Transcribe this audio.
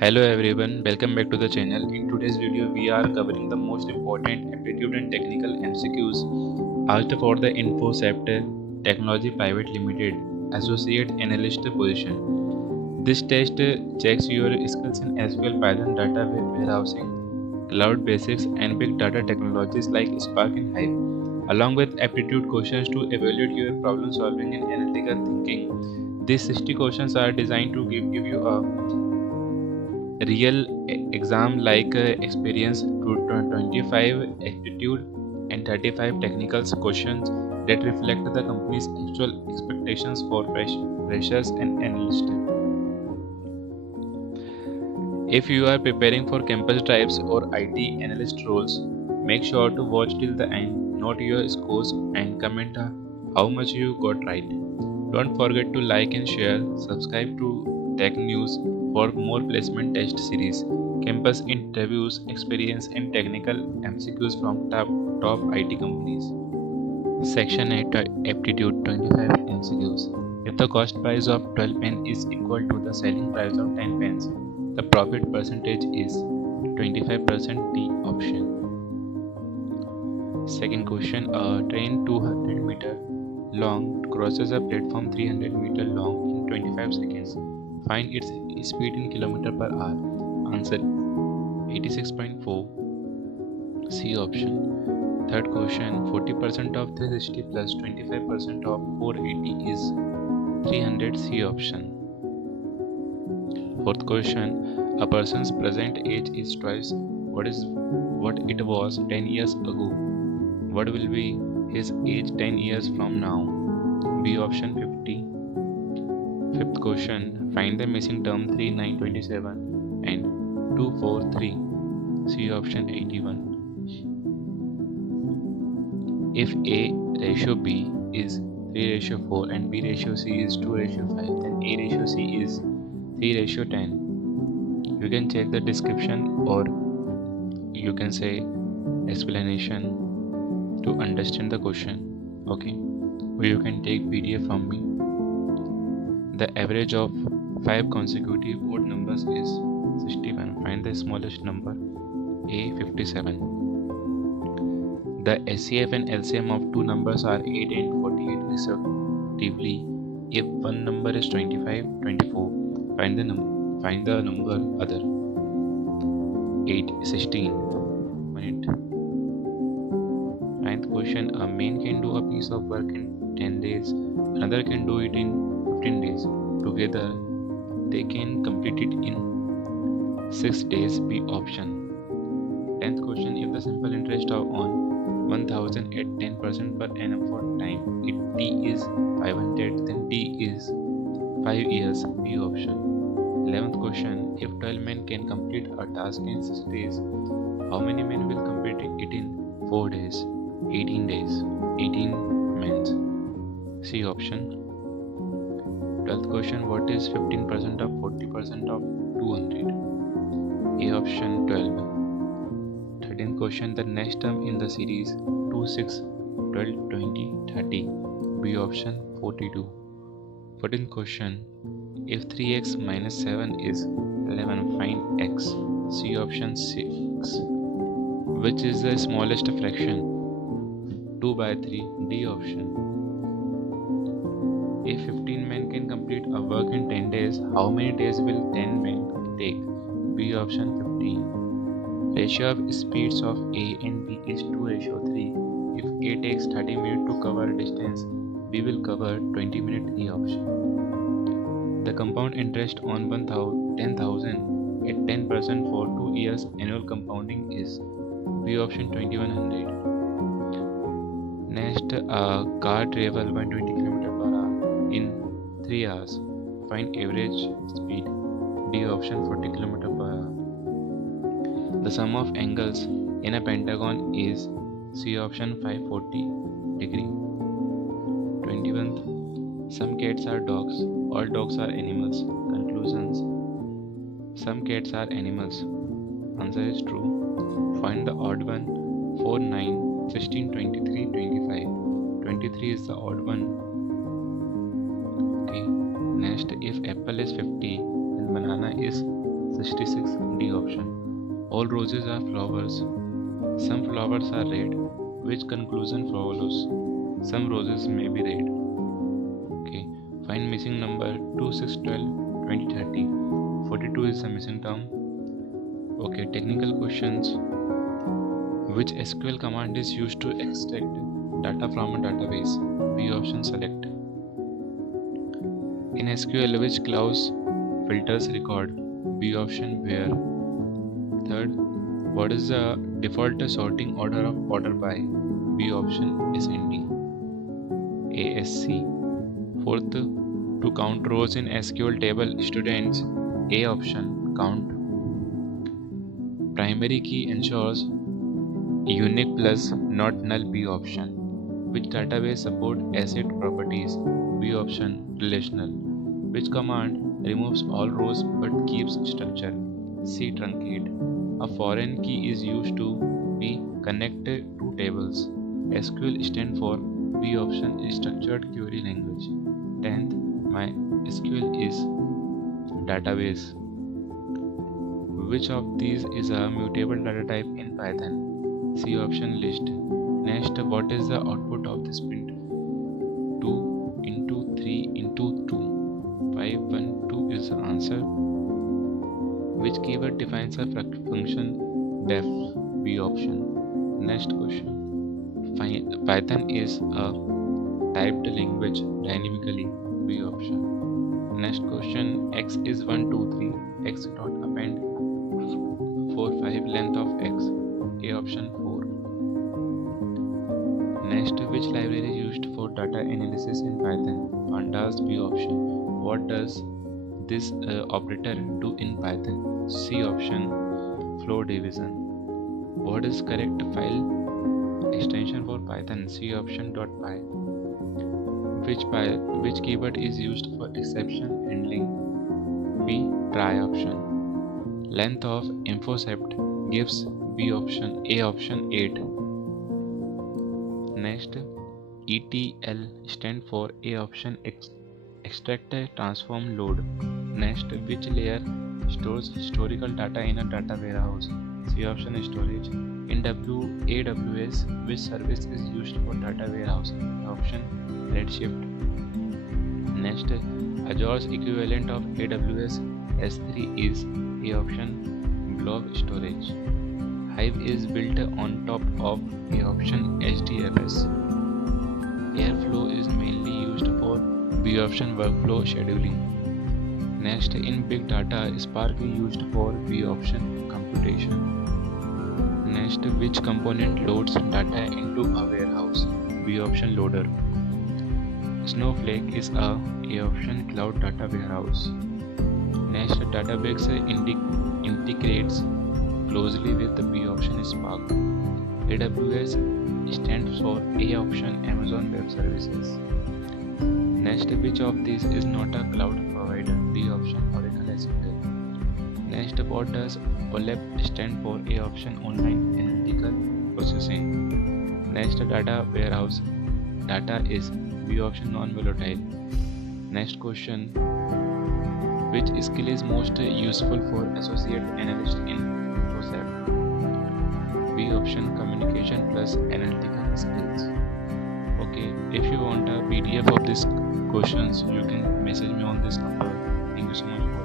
Hello everyone, welcome back to the channel. In today's video, we are covering the most important aptitude and technical MCQs asked for the InfoSept Technology Private Limited Associate Analyst position. This test checks your skills in SQL, Python, data warehousing, cloud basics, and big data technologies like Spark and Hive, along with aptitude questions to evaluate your problem solving and analytical thinking. These 60 questions are designed to give you a real exam like experience to 25 aptitude and 35 technical questions that reflect the company's actual expectations for freshers and analysts. If you are preparing for campus drives or IT analyst roles, make sure to watch till the end, note your scores and comment how much you got right. Don't forget to like and share, subscribe to Tech News for more placement test series, campus interviews, experience and technical MCQs from top IT companies. Section 8 Aptitude 25 MCQs. If the cost price of 12 pen is equal to the selling price of 10 pens, the profit percentage is 25%. D option. Second question, a train 200 meter long crosses a platform 300 meter long in 25 seconds. Find its speed in km per hour. Answer 86.4. C option. Third question, 40% of 360 plus 25% of 480 is 300. C option. Fourth question, a person's present age is twice what it was 10 years ago. What will be his age 10 years from now? B option 50. Fifth question, find the missing term 3927 and 243. C option 81. If A ratio B is 3:4 and B ratio C is 2:5, then A ratio C is 3:10. You can check the description or you can say explanation to understand the question. Okay, or you can take PDF from me. The average of 5 consecutive odd numbers is 61. Find the smallest number. A 57. The SCF and LCM of two numbers are 8 and 48 respectively. If one number is 25, 24, find the number other. 8, 16. Minute. Ninth question, a man can do a piece of work in 10 days, another can do it in 15 days. Together, they can complete it in 6 days. B option. 10th question, if the simple interest on 1000 at 10% per annum for time, if T is 500, then T is 5 years. B option. 11th question, if 12 men can complete a task in 6 days, how many men will complete it in 4 days? 18 days. 18 men. C option. 12th question, what is 15% of 40% of 200? A option 12. 13th question, the next term in the series 2, 6, 12, 20, 30. B option 42. 14th question, if 3x minus 7 is 11, find x. C option 6. Which is the smallest fraction? 2/3. D option. If 15 men can complete a work in 10 days, how many days will 10 men take? B option 15. Ratio of speeds of A and B is 2:3. If A takes 30 minutes to cover a distance, B will cover 20 minutes. E option. The compound interest on 10,000 at 10% for 2 years annual compounding is B option 2100. Next, a car travels 120 km per hour in 3 hours. Find average speed. D option 40 km per hour. The sum of angles in a pentagon is C option 540 degree. 21th, some cats are dogs, all dogs are animals. Conclusions, some cats are animals. Answer is true. Find the odd one. 4, 9, 16, 23, 25. 23 is the odd one. Okay. Next, if apple is 50, then banana is 66. D option. All roses are flowers. Some flowers are red. Which conclusion follows? Some roses may be red. Okay. Find missing number 2, 6, 12, 20, 30. 42 is the missing term. Okay. Technical questions. Which SQL command is used to extract data from a database? B option. Select. In SQL, which clause filters record? B option. Where. Third, what is the default sorting order of order by? B option. Ascending. ASC. Fourth, to count rows in SQL table students. A option. Count. Primary key ensures unique plus not null. B option. Which database support asset properties? B option. Relational. Which command removes all rows but keeps structure? C. Truncate. A foreign key is used to be connected to tables. SQL stands for B option. Structured query language. 10th, MySQL is database. Which of these is a mutable data type in Python? C option. List. Next, what is the output of this print? 2 into 3 into 2. 5, 1, 2 is the answer. Which keyword defines a function? Def. B option. Next question. Python is a typed language dynamically. B option. Next question. X is 1, 2, 3. X dot append 4, 5. Length of X. A option. 4. Next, which library is used for data analysis in Python? Pandas. B option. What does this operator do in Python? C option. Flow division. What is correct file extension for Python? C option. .py. Which keyword is used for exception handling? B. Try option. Length of InfoSept gives B option. A option. 8. Next, ETL stand for A option. Extract, transform, load. Next, which layer stores historical data in a data warehouse? C option. Storage. In AWS, which service is used for data warehouse? A option. Redshift. Next, Azure's equivalent of AWS S3 is A option. Blob Storage. Hive is built on top of A option. HDFS. Airflow is mainly used for B option. Workflow scheduling. Next, in big data, Spark is used for B option. Computation. Next, which component loads data into a warehouse? B option. Loader. Snowflake is a option. Cloud data warehouse. Next, Databricks integrates closely with the B option. Spark. AWS stands for A option. Amazon Web Services. Next, which of these is not a cloud provider? D option. Oracle SQL. Next, what does OLAP stand for? A option. Online Analytical Processing. Next, data warehouse. Data is B option. Non-volatile. Next question. Which skill is most useful for associate analyst in InfoSept? B option. Communication plus analytical skills. Okay, if you want a PDF of these questions, you can message me on this number. Thank you so much for